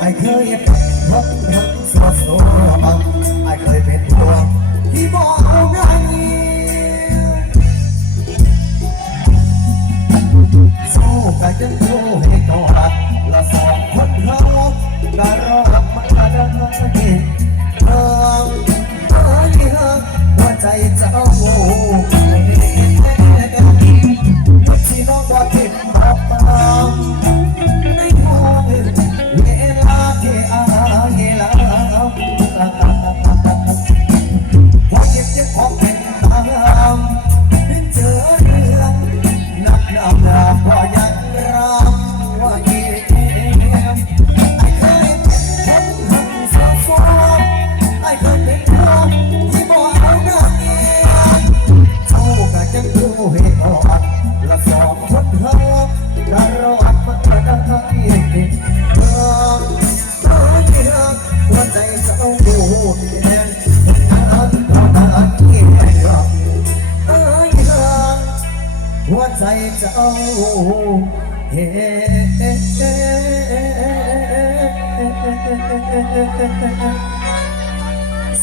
ไอ้เคยเป็นพบทั้งสวสัวมันไอ้เคยเป็นพวที่บอกเอาไงสู้กันจนโตให้กอดละสองคนเขาก็รอดมาได้เพิ่งเฮ้ยเฮ้ยหัวใจเจ้า เจ้าเฮ้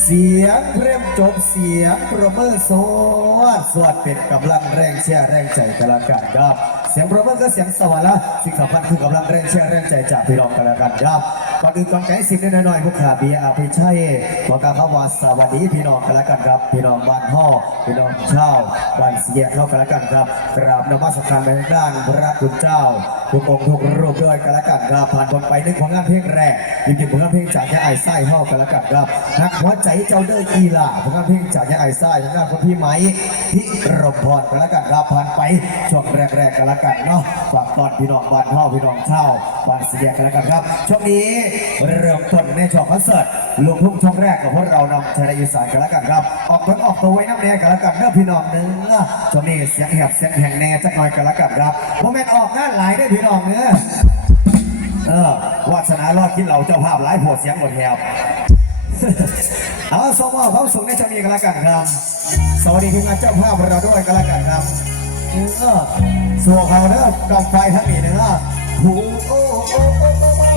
เสียงเพลงจบเสียงประเมินสวดสวดเป็นกำลังแรงเชียร์แรงใจกันละกันครับ เสียงประเมินก็เสียงสวรรค์ละสิ่งสำคัญคือกำลังแรงเชียร์แรงใจจากพี่น้องกันละกันครับ ก่อนอื่นก่อนไกลสิ่งน้อยพวกขาเบียร์อาภิชัยขอกล่าวคำว่าสวัสดีพี่น้องกันและกันครับพี่น้องบ้านห่อพี่น้องเช่าบ้านเสียเข้ากันและกันครับกราบนมัสการในด้านพระคุณเจ้าทุกองค์ทุกรูปด้วยกันและกันครับผ่านบนไปนึกของงานเพลงแรกยินดีผลงานเพลงจากยาไอไส้ห่อกันและกันครับนักหัวใจเจ้าเด้ออีหล่าผลงานเพลงจากยาไอไส้ทางด้านคนพี่ไม้ที่รมพรกันและกันครับผ่านไปช่วงแรกๆกันและกันเนาะฝากตอนพี่น้องบ้านห่อพี่น้องเช่าบ้านเสียกันและกันครับช่วงนี้เริ่มต้นในช่วงคอนเสิร์ตลงทุ่งช่วงแรกกับพวกเรานำชายอีสานกันละกันครับ ออกต้นออกตัวไว้น้ำแดงกันละกันเด้อพี่น้องเนื้อช่วงนี้เสียงแหบเสียงแห่งแน่จักหน่อยกันละกันครับโมเมนต์ออกงานหลายได้พี่น้องเนื้อเออวาสนารอดคิดเราเจ้าภาพหลายผัวเสียงหมดแถวเอาสมมติความสุขในจะมีกันละกันครับ สวัสดีทีมงานเจ้าภาพเราด้วยกันละกันครับเออส่วนเขาเด้อกับไฟทั้งนี้เนื้อโอ้โอ้โอ้โอ้โอ้โอ้โอ้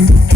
you.